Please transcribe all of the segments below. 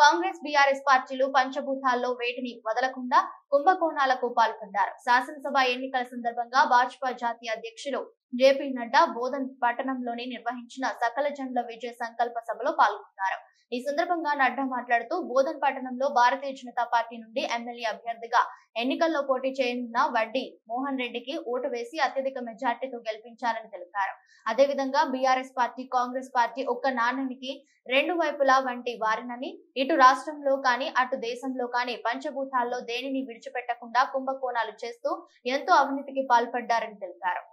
Congress BRS పార్టీలు పంచభూతాల్లో వేటిని వదలకుండా కుంభకోణాలకు పాల్పడ్డారు. శాసనసభ ఎన్నికల సందర్భంగా భాజపా జాతీయ అధ్యక్షులు జేపీ నడ్డా బోధన్ పట్టణంలోని నిర్వహించిన సకల జనుల విజయ సంకల్ప సభలో పాల్గొన్నారు. ఈ సందర్భంగా నడ్డా మాట్లాడుతూ బోధన్ పట్టణంలో భారతీయ జనతా పార్టీ నుండి ఎమ్మెల్యే అభ్యర్థిగా ఎన్నికల్లో పోటీ చేయనున్న వడ్డీ మోహన్ రెడ్డికి ఓటు వేసి అత్యధిక మెజార్టీతో గెలిపించాలని తెలిపారు. అదేవిధంగా బీఆర్ఎస్ పార్టీ కాంగ్రెస్ పార్టీ ఒక్క నాణ్యానికి రెండు వైపులా వంటి వారినని ఇటు రాష్ట్రంలో కానీ అటు దేశంలో కానీ పంచభూతాల్లో దేనిని విడిచిపెట్టకుండా కుంభకోణాలు చేస్తూ ఎంతో అవినీతికి పాల్పడ్డారని తెలిపారు.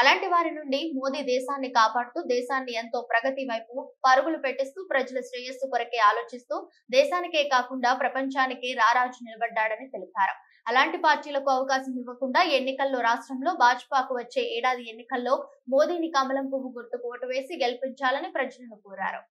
అలాంటి వారి నుండి మోదీ దేశాన్ని కాపాడుతూ దేశాన్ని ఎంతో ప్రగతి వైపు పరుగులు పెట్టిస్తూ ప్రజల శ్రేయస్సు కొరకే ఆలోచిస్తూ దేశానికే కాకుండా ప్రపంచానికే రారాజు నిలబడ్డాడని తెలిపారు. అలాంటి పార్టీలకు అవకాశం ఇవ్వకుండా ఎన్నికల్లో రాష్ట్రంలో భాజపాకు వచ్చే ఏడాది ఎన్నికల్లో మోదీని కమలం పువ్వు గుర్తుకు ఓటు వేసి గెలిపించాలని ప్రజలను కోరారు.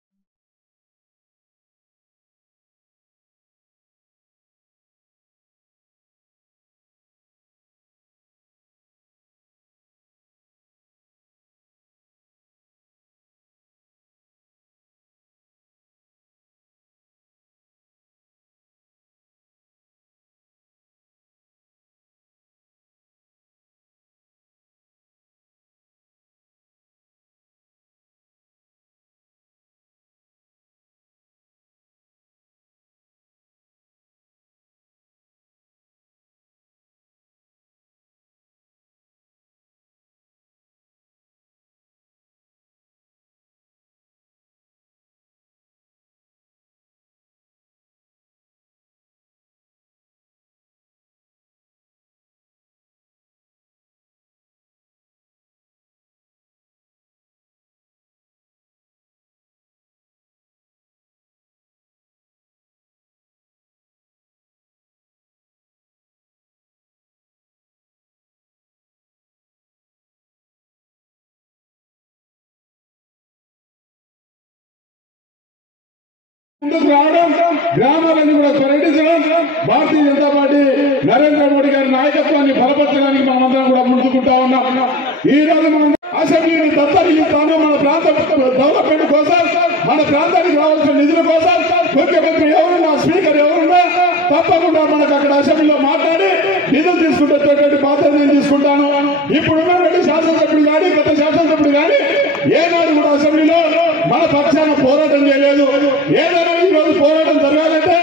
గ్రామాలను కూడా పర్యటించడం భారతీయ జనతా పార్టీ నరేంద్ర మోడీ గారి నాయకత్వాన్ని బలపరచడానికి మనమందరం కూడా ముందుకుంటా ఉన్నాం. ఈ రోజు మనం అసెంబ్లీని దత్తరిస్తాను. మన ప్రాంత డెవలప్మెంట్ కోసం, మన ప్రాంతానికి రావాల్సిన నిధుల కోసం ముఖ్యమంత్రి ఎవరున్నా, స్పీకర్ ఎవరున్నా తప్పకుండా మనకు అక్కడ అసెంబ్లీలో మాట్లాడి నిధులు తీసుకుంటే బాధ్యత నేను తీసుకుంటాను. ఇప్పుడున్నటువంటి శాసనసభ్యుడు కానీ గత శాసనసభ్యుడు కానీ ఏనాడు కూడా అసెంబ్లీలో మన పక్షాన పోరాటం చేయలేదు. ఏదైనా ఈ రోజు పోరాటం జరగాలంటే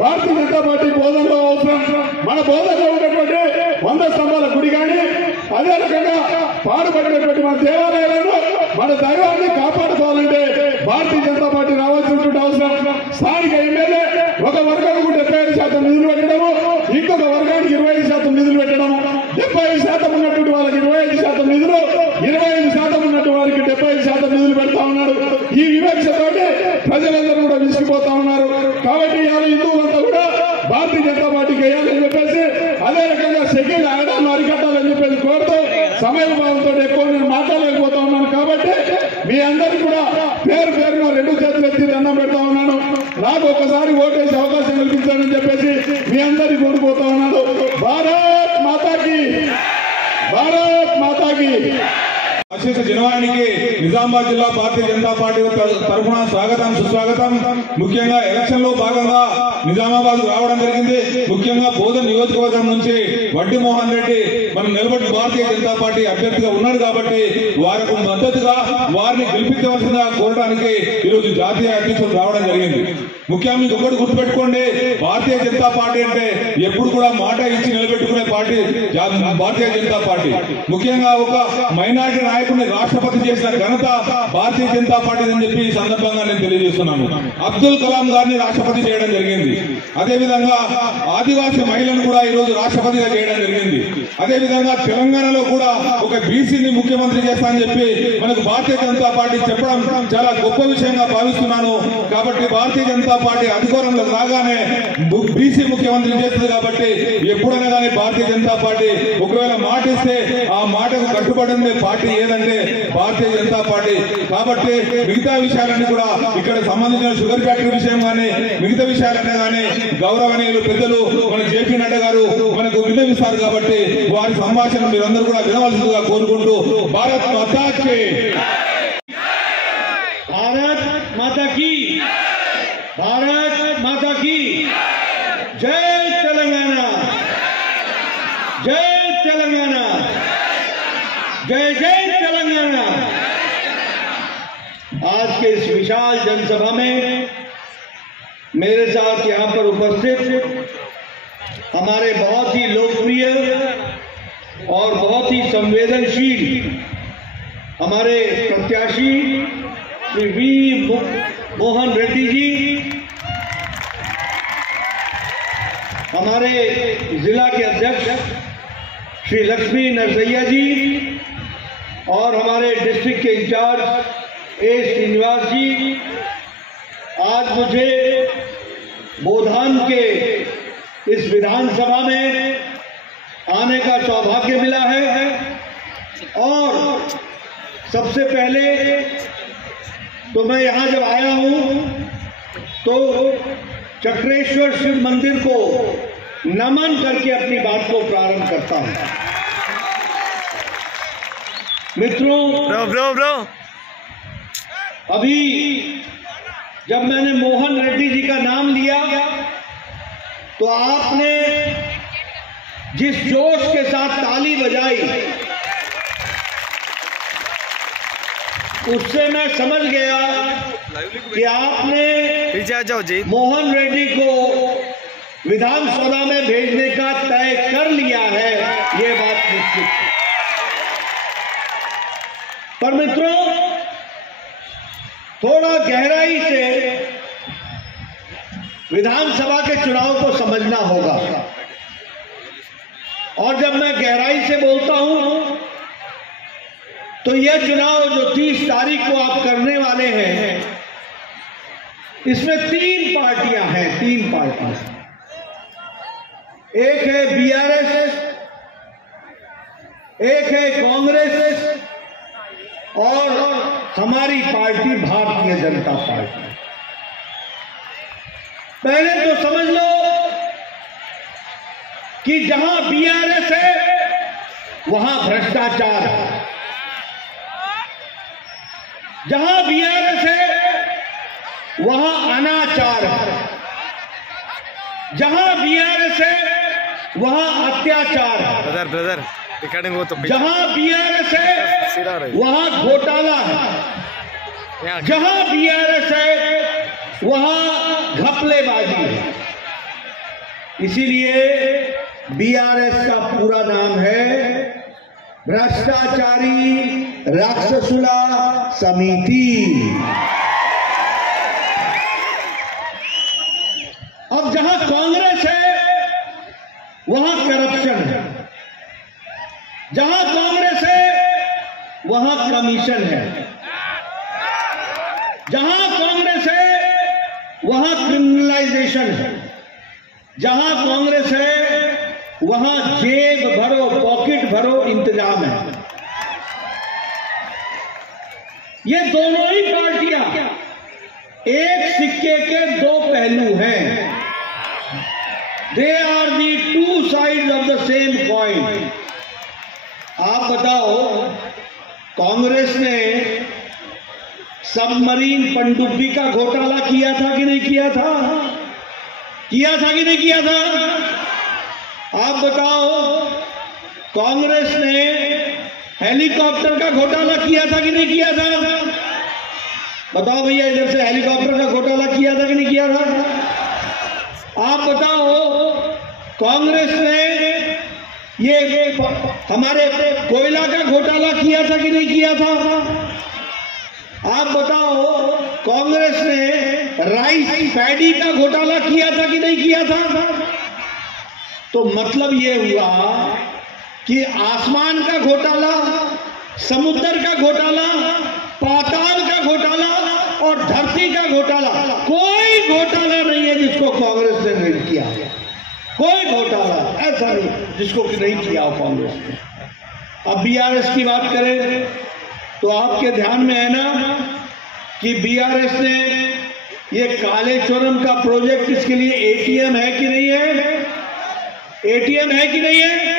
భారతీయ జనతా పార్టీ బోధనలో అవసరం. మన బోధనలో ఉన్నటువంటి 100 స్తంభాల గుడి కానీ, అదే రకంగా పాడుపడినటువంటి మన దేవాలయాలను, మన దైవాన్ని కాపాడుకోవాలంటే భారతీయ జనతా పార్టీ రావాల్సినటువంటి అవసరం. స్థానిక ఎమ్మెల్యే ఒక వర్గానికి 75% నిధులు పెట్టడము, ఇంకొక వర్గానికి 25% నిధులు పెట్టడము, 75% ఉన్నటువంటి వాళ్ళకి 25% నిధులు, 25% ఉన్నటువంటి వారికి 75% నిధులు పెడతా ఉన్నాడు. ఈ వివక్షతోటి ప్రజలందరూ కూడా విసిగిపోతా ఉన్నారు. కాబట్టి ఇవాళ హిందువులంతా కూడా భారతీయ జనతా పార్టీకి వేయాలని చెప్పేసి, అదే రకంగా సెకండ్ ఆగడాలను అరికట్టాలని చెప్పేసి కోరుతూ సమయ భావంతో ఎక్కువ నేను మాట్లాడలేకపోతా ఉన్నాను. కాబట్టి మీ అందరికీ కూడా పేరు పేరున 2 చేతులు ఎత్తి దండం పెడతా ఉన్నాను. నాకు ఒకసారి ఓటేసి అవకాశం కల్పించాలని చెప్పేసి మీ అందరికీ కోరుకుపోతా ఉన్నాను. భారత్ మాతాకి, భారత్ మాతాకి. అశేష జనవానికి నిజామాబాద్ జిల్లా భారతీయ జనతా పార్టీ తరఫున స్వాగతం, సుస్వాగతం. ముఖ్యంగా ఎలక్షన్ లో భాగంగా నిజామాబాద్ రావడం జరిగింది. ముఖ్యంగా బోధన్ నియోజకవర్గం నుంచి వడ్డీ మోహన్ రెడ్డి మనం నిలబడి భారతీయ జనతా పార్టీ అభ్యర్థిగా ఉన్నారు కాబట్టి వారికి మద్దతుగా వారిని గెలిపించవలసిందిగా కోరడానికి ఈరోజు జాతీయ అధ్యక్షులు రావడం జరిగింది. ముఖ్యంగా మీకు ఒకటి గుర్తుపెట్టుకోండి, భారతీయ జనతా పార్టీ అంటే ఎప్పుడు కూడా మాట ఇచ్చి నిలబెట్టుకునే పార్టీ భారతీయ జనతా పార్టీ. ముఖ్యంగా ఒక మైనారిటీ నాయకుడిని రాష్ట్రపతి చేసిన ఘనత భారతీయ జనతా పార్టీ అని చెప్పి ఈ సందర్భంగా నేను తెలియజేస్తున్నాను. అబ్దుల్ కలాం గారిని రాష్ట్రపతి చేయడం జరిగింది. అదేవిధంగా ఆదివాసీ మహిళను కూడా ఈ రోజు రాష్ట్రపతిగా చేయడం జరిగింది. అదేవిధంగా తెలంగాణలో కూడా ఒక బీసీని ముఖ్యమంత్రి చేస్తా అని చెప్పి మనకు భారతీయ జనతా పార్టీ చెప్పడం చాలా గొప్ప విషయంగా భావిస్తున్నాను. కాబట్టి భారతీయ జనతా పార్టీ అధికారంలో రాగానే బీసీ ముఖ్యమంత్రి చేస్తుంది. కాబట్టి ఎప్పుడైనా కానీ భారతీయ జనతా పార్టీ ఒకవేళ మాట ఇస్తే ఆ మాటకు కట్టుబడిందే పార్టీ ఏదంటే భారతీయ జనతా పార్టీ. కాబట్టి మిగతా విషయాలన్నీ కూడా ఇక్కడ సంబంధించిన షుగర్ ఫ్యాక్టరీ విషయం కానీ మిగతా విషయాలన్నా కానీ గౌరవనీయులు పెద్దలు మన జేపీ నడ్డా గారు మనకు విన్నవిస్తారు. కాబట్టి వారి సంభాషణ మీరందరూ కూడా వినవలసిందిగా కోరుకుంటూ భారత్ మాతాకి, భారత్ మాతాకి, భారత్ माता की जय तेलंगाना, जय तेलंगाना, जय जय तेलंगाना। आज के इस विशाल जनसभा में मेरे साथ यहां पर उपस्थित हमारे बहुत ही लोकप्रिय और बहुत ही संवेदनशील हमारे प्रत्याशी श्री वी मोहन रेड्डी जी, हमारे जिला के अध्यक्ष श्री लक्ष्मी नरसैया जी और हमारे डिस्ट्रिक्ट के इंचार्ज ए श्रीनिवास जी, आज मुझे बोधान के इस विधानसभा में आने का सौभाग्य मिला है। और सबसे पहले तो मैं यहाँ जब आया हूँ तो चक्रेश्वर शिव मंदिर को नमन करके अपनी बात को प्रारंभ करता हूँ। मित्रों, अभी जब मैंने मोहन रेड्डी जी का नाम लिया तो आपने जिस जोश के साथ ताली बजाई उससे मैं समझ गया कि आपने मोहन रेड्डी को विधानसभा में भेजने का तय कर लिया है, ये बात निश्चित है। पर मित्रों, थोड़ा गहराई से विधानसभा के चुनाव को समझना होगा। और जब मैं गहराई से बोलता हूं तो यह चुनाव जो 30 तारीख को आप करने वाले हैं, इसमें 3 पार्टियां हैं, 3 पार्टियां। एक है बीआरएस, एक है कांग्रेस और हमारी पार्टी भारतीय जनता पार्टी। पहले तो समझ लो कि जहां बीआरएस है वहां भ्रष्टाचार है, जहां बीआरएस है वहां अनाचार है, जहां बीआरएस है वहां अत्याचार है, ब्रदर रिकॉर्डिंग हो तो जहां बीआरएस है वहां घोटाला है, जहां बीआरएस है वहां घपलेबाजी है। इसीलिए बीआरएस का पूरा नाम है भ्रष्टाचारी राक्षसुला समिति। अब जहां कांग्रेस है वहां करप्शन है, जहां कांग्रेस है वहां कमीशन है, जहां कांग्रेस है वहां क्रिमिनलाइजेशन है, जहां कांग्रेस है वहां जेब भरो पॉकेट भरो इंतजाम है। ये दोनों ही पार्टियां एक सिक्के के 2 पहलू हैं। They are the 2 sides of the same coin. आप बताओ, कांग्रेस ने सबमरीन पनडुब्बी का घोटाला किया था कि नहीं किया था? किया था कि नहीं किया था? आप बताओ, कांग्रेस ने हेलीकॉप्टर का घोटाला किया था कि नहीं किया था? बताओ भैया, इधर से हेलीकॉप्टर का घोटाला किया था कि नहीं किया था? आप बताओ, कांग्रेस ने ये हमारे कोयला का घोटाला किया था कि नहीं किया था? आप बताओ, कांग्रेस ने राइस पैडी का घोटाला किया था कि नहीं किया था? तो मतलब ये हुआ कि आसमान का घोटाला, समुद्र का घोटाला, पाताल का घोटाला और धरती का घोटाला, कोई घोटाला नहीं है जिसको कांग्रेस ने नहीं किया। कोई घोटाला ऐसा नहीं जिसको नहीं किया हो कांग्रेस ने। अब बीआरएस की बात करें तो आपके ध्यान में है ना कि बीआरएस ने ये कालेश्वरम का प्रोजेक्ट, इसके लिए एटीएम है कि नहीं है? एटीएम है कि नहीं है?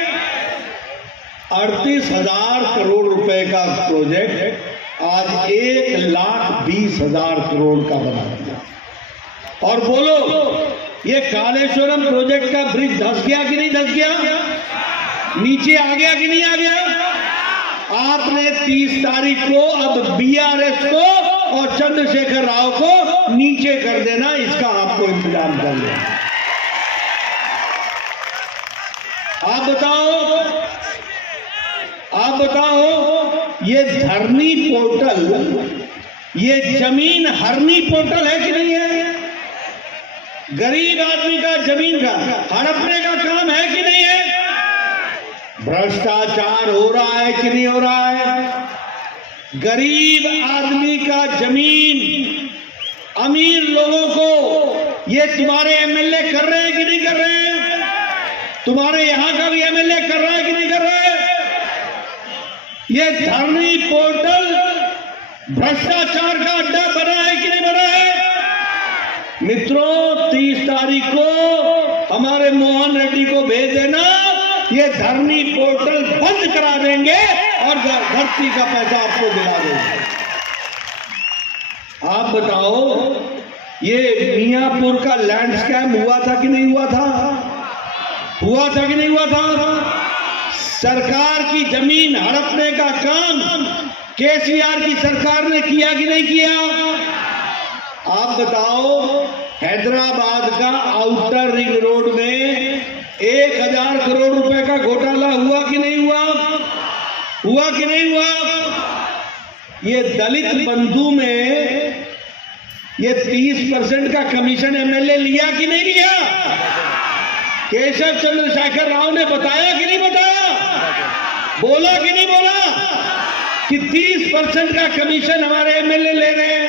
38,000 करोड़ रुपए का प्रोजेक्ट आज 1,20,000 करोड़ का बना दिया। और बोलो, ये कालेश्वरम प्रोजेक्ट का ब्रिज धस गया कि नहीं धस गया? नीचे आ गया कि नहीं आ गया? आपने 30 तारीख को अब बीआरएस को और चंद्रशेखर राव को नीचे कर देना, इसका आपको इंतजाम कर लेना। आप बताओ, ये धरनी पोर्टल, ये जमीन हरनी पोर्टल है कि नहीं है? गरीब आदमी का जमीन का हड़पने का काम है कि नहीं है? भ्रष्टाचार हो रहा है कि नहीं हो रहा है? गरीब आदमी का जमीन अमीर लोगों को ये तुम्हारे एमएलए कर रहे हैं कि नहीं कर रहे हैं? तुम्हारे यहां का भी एमएलए कर रहा है कि नहीं कर रहा है? ये धरनी पोर्टल भ्रष्टाचार का अड्डा बना है कि नहीं बना है? मित्रों, 30 तारीख को हमारे मोहन रेड्डी को भेज देना, ये धरनी पोर्टल बंद करा देंगे और धरती का पैसा आपको दिला देंगे। आप बताओ, ये मियापुर का लैंड स्कैम हुआ था कि नहीं हुआ था? हुआ था कि नहीं हुआ था? सरकार की जमीन हड़पने का काम केसीआर की सरकार ने किया कि नहीं किया? आप बताओ, हैदराबाद का आउटर रिंग रोड में 1000 करोड़ रुपए का घोटाला हुआ कि नहीं हुआ? हुआ कि नहीं हुआ? ये दलित बंधु में ये 30% का कमीशन एमएलए लिया कि नहीं लिया? केशव चंद्रशेखर राव ने बताया कि नहीं बताया? बोला कि नहीं बोला कि 30% का कमीशन हमारे एमएलए ले रहे हैं?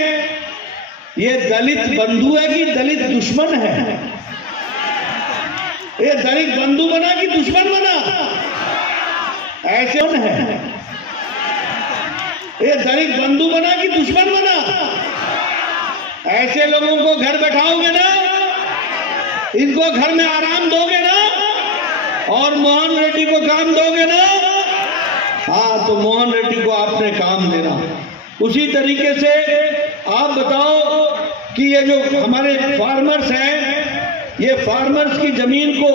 ये दलित बंधु है कि दलित दुश्मन है? ये दलित बंधु बना कि दुश्मन बना? ऐसे है? ये दलित बंधु बना कि दुश्मन बना? ऐसे लोगों को घर बैठाओगे ना, इनको घर में आराम दोगे ना, और मोहन रेड्डी को काम दोगे ना? हाँ, तो मोहन रेड्डी को आपने काम देना। उसी तरीके से आप बताओ कि ये जो हमारे फार्मर्स हैं, ये फार्मर्स की जमीन को,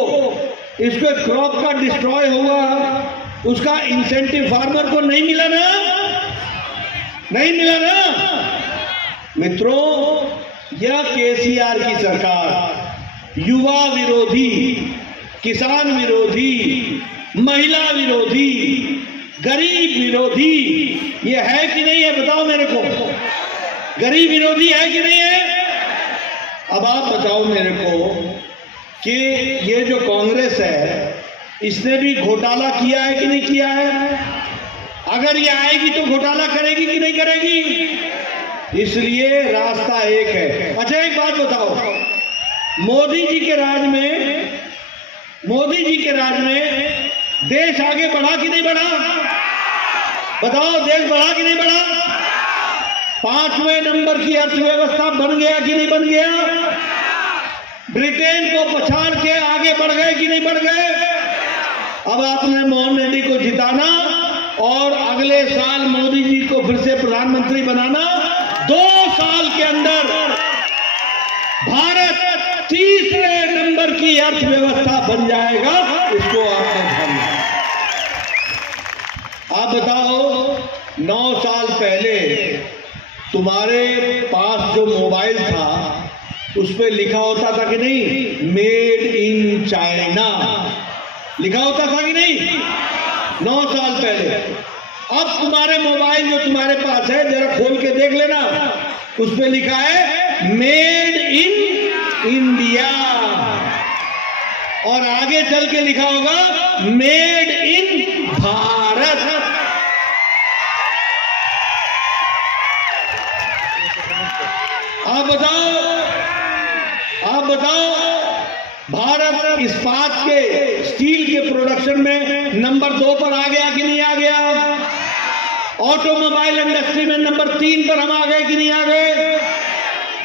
इसको क्रॉप का डिस्ट्रॉय हुआ, उसका इंसेंटिव फार्मर को नहीं मिला ना? नहीं मिला ना? मित्रों, यह केसीआर की सरकार युवा विरोधी, किसान विरोधी, महिला विरोधी, गरीब विरोधी ये है कि नहीं है? बताओ मेरे को, गरीब विरोधी है कि नहीं है? अब आप बताओ मेरे को कि ये जो कांग्रेस है, इसने भी घोटाला किया है कि नहीं किया है? अगर ये आएगी तो घोटाला करेगी कि नहीं करेगी? इसलिए रास्ता एक है। अच्छा, एक बात बताओ, मोदी जी के राज में देश आगे बढ़ा कि नहीं बढ़ा? बताओ, देश बढ़ा कि नहीं बढ़ा? 5वें नंबर की अर्थव्यवस्था बन गया कि नहीं बन गया? ब्रिटेन को पछाड़ के आगे बढ़ गए कि नहीं बढ़ गए? अब आपने मोहन रेड्डी को जिताना और अगले साल मोदी जी को फिर से प्रधानमंत्री बनाना। 2 साल के अंदर भारत 3रे नंबर की अर्थव्यवस्था बन जाएगा। इसको आपने ध्यान रखना। आप बताओ, 9 साल पहले तुम्हारे पास जो मोबाइल था उस पर लिखा होता था कि नहीं, मेड इन चाइना लिखा होता था कि नहीं? 9 साल पहले। अब तुम्हारे मोबाइल जो तुम्हारे पास है, जरा खोल के देख लेना, उस पर लिखा है मेड इन इंडिया, और आगे चल के लिखा होगा मेड इन भारत। आप बताओ, भारत इस्पात के, स्टील के प्रोडक्शन में नंबर 2 पर आ गया कि नहीं आ गया? ऑटोमोबाइल इंडस्ट्री में नंबर 3 पर हम आ गए कि नहीं आ गए?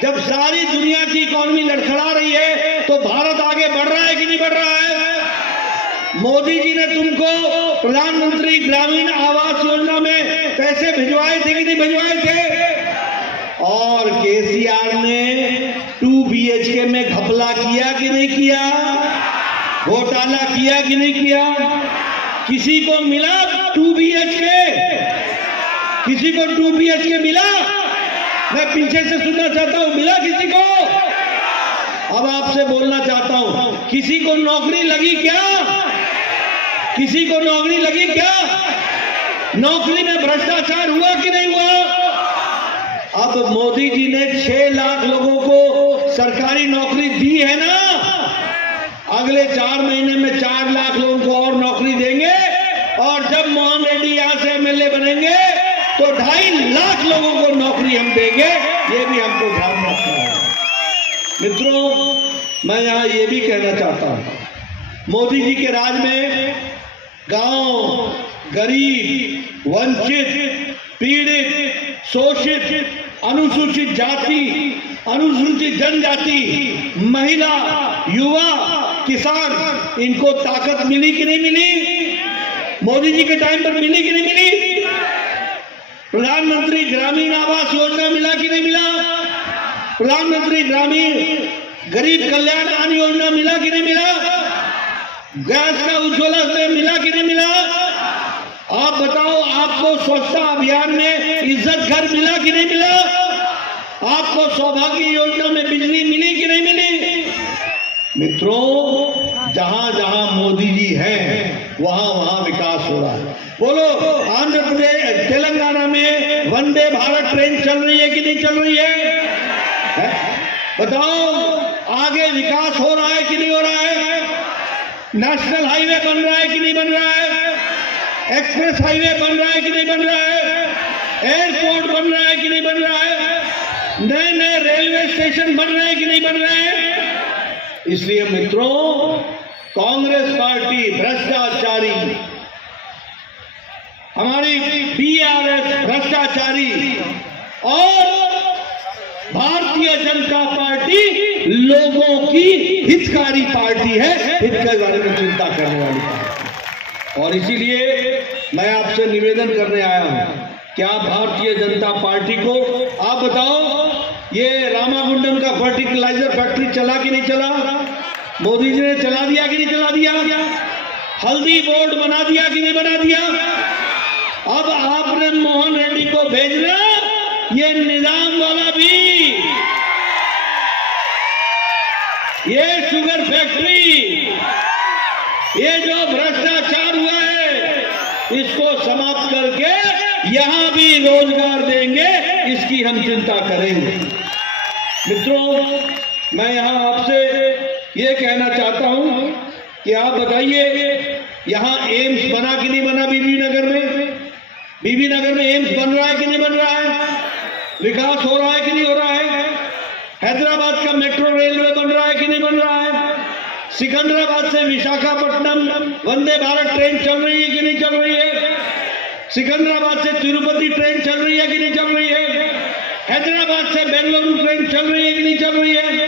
जब सारी दुनिया की इकोनॉमी लड़खड़ा रही है तो भारत आगे बढ़ रहा है कि नहीं बढ़ रहा है? मोदी जी ने तुमको प्रधानमंत्री ग्रामीण आवास योजना में पैसे भिजवाए थे कि नहीं भिजवाए थे? और केसीआर ने 2B BHK में घपला किया कि नहीं किया, घोटाला किया कि नहीं किया? किसी को मिला 2 BHK? किसी को 2 BHK मिला? मैं पीछे से सुनना चाहता हूं, मिला किसी को? अब आपसे बोलना चाहता हूं, किसी को नौकरी लगी क्या? किसी को नौकरी लगी क्या? नौकरी में भ्रष्टाचार हुआ कि नहीं हुआ? अब मोदी जी ने 6 लाख लोगों को सरकारी नौकरी दी है ना, अगले 4 महीने में 4 लाख लोगों को और नौकरी देंगे, और जब मोहन रेड्डी यहां से MLA बनेंगे तो 2.5 लाख लोगों को नौकरी हम देंगे। ये भी हमको ध्यान रखना है। मित्रों, मैं यहां ये भी कहना चाहता हूं, मोदी जी के राज में गांव, गरीब, वंचित, पीड़ित, शोषित, अनुसूचित जाति, अनुसूचित जनजाति, महिला, युवा, किसान, इनको ताकत मिली कि नहीं मिली? मोदी जी के टाइम पर मिली कि नहीं मिली? प्रधानमंत्री ग्रामीण आवास योजना मिला कि नहीं मिला? प्रधानमंत्री ग्रामीण गरीब कल्याण अन्न योजना मिला कि नहीं मिला? गैस का उज्ज्वला में मिला कि नहीं मिला? आप बताओ, आपको स्वच्छता अभियान में इज्जत घर मिला कि नहीं मिला? आपको सौभाग्य योजना में बिजली मिली कि नहीं मिली? मित्रों, जहां जहां मोदी जी हैं वहां वहां विकास हो रहा है। बोलो, आंध्र प्रदेश, तेलंगाना में वंदे भारत ट्रेन चल रही है कि नहीं चल रही है? बताओ, आगे विकास हो रहा है कि नहीं हो रहा है? नेशनल हाईवे बन रहा है कि नहीं बन रहा है? एक्सप्रेस हाईवे बन रहा है कि नहीं बन रहा है? एयरपोर्ट बन रहा है कि नहीं बन रहा है? नए नए रेलवे स्टेशन बन रहे हैं कि नहीं बन रहे हैं? इसलिए मित्रों, कांग्रेस पार्टी भ्रष्टाचारी, हमारी BRS भ्रष्टाचारी, और भारतीय जनता पार्टी लोगों की हितकारी पार्टी है, हित के बारे में चिंता करने वाली पार्टी। और इसीलिए मैं आपसे निवेदन करने आया हूं कि आप भारतीय जनता पार्टी को, आप बताओ, ये रामागुंडम का फर्टिलाइजर फैक्ट्री चला कि नहीं चला? मोदी जी ने चला दिया कि नहीं चला दिया? हल्दी बोर्ड बना दिया कि नहीं बना दिया? अब आपने मोहन रेड्डी को भेजना, ये निजाम वाला भी, ये शुगर फैक्ट्री, ये जो भ्रष्टाचार हुआ है, इसको समाप्त करके यहां भी रोजगार देंगे, इसकी हम चिंता करेंगे। मित्रों, मैं यहां आपसे ये कहना चाहता हूं कि आप बताइए, यहां एम्स बना कि नहीं बना? बीबी नगर में, बीबी नगर में एम्स बन रहा है कि नहीं बन रहा है? विकास हो रहा है कि नहीं हो रहा है? हैदराबाद का मेट्रो रेलवे बन रहा है कि नहीं बन रहा है? सिकंदराबाद से विशाखापट्टनम वंदे भारत ट्रेन चल रही है कि नहीं चल रही है? सिकंदराबाद से तिरुपति ट्रेन चल रही है कि नहीं चल रही है? हैदराबाद से बेंगलुरु ट्रेन चल रही है कि नहीं चल रही है?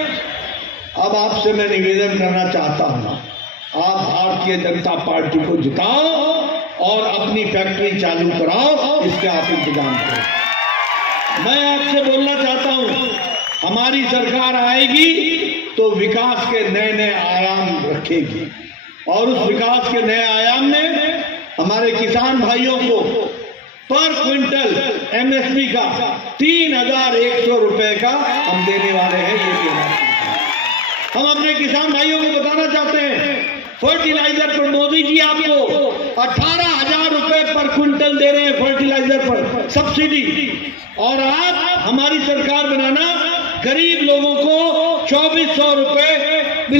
अब आपसे मैं निवेदन करना चाहता हूं, आप भारतीय जनता पार्टी को जिताओ और अपनी फैक्ट्री चालू कराओ, इसके आप इंतजाम करो। मैं आपसे बोलना चाहता हूं, हमारी सरकार आएगी तो विकास के नए नए आयाम रखेगी, और उस विकास के नए आयाम में हमारे किसान भाइयों को पर क्विंटल MSP का 3,100 रुपए का हम देने वाले हैं। ये देना हम अपने किसान भाइयों को बताना चाहते हैं, फर्टिलाइजर पर मोदी जी आपको 18,000 रुपए पर क्विंटल दे रहे हैं फर्टिलाइजर पर सब्सिडी, और आप हमारी सरकार बनाना, गरीब लोगों को 2,400 रुपए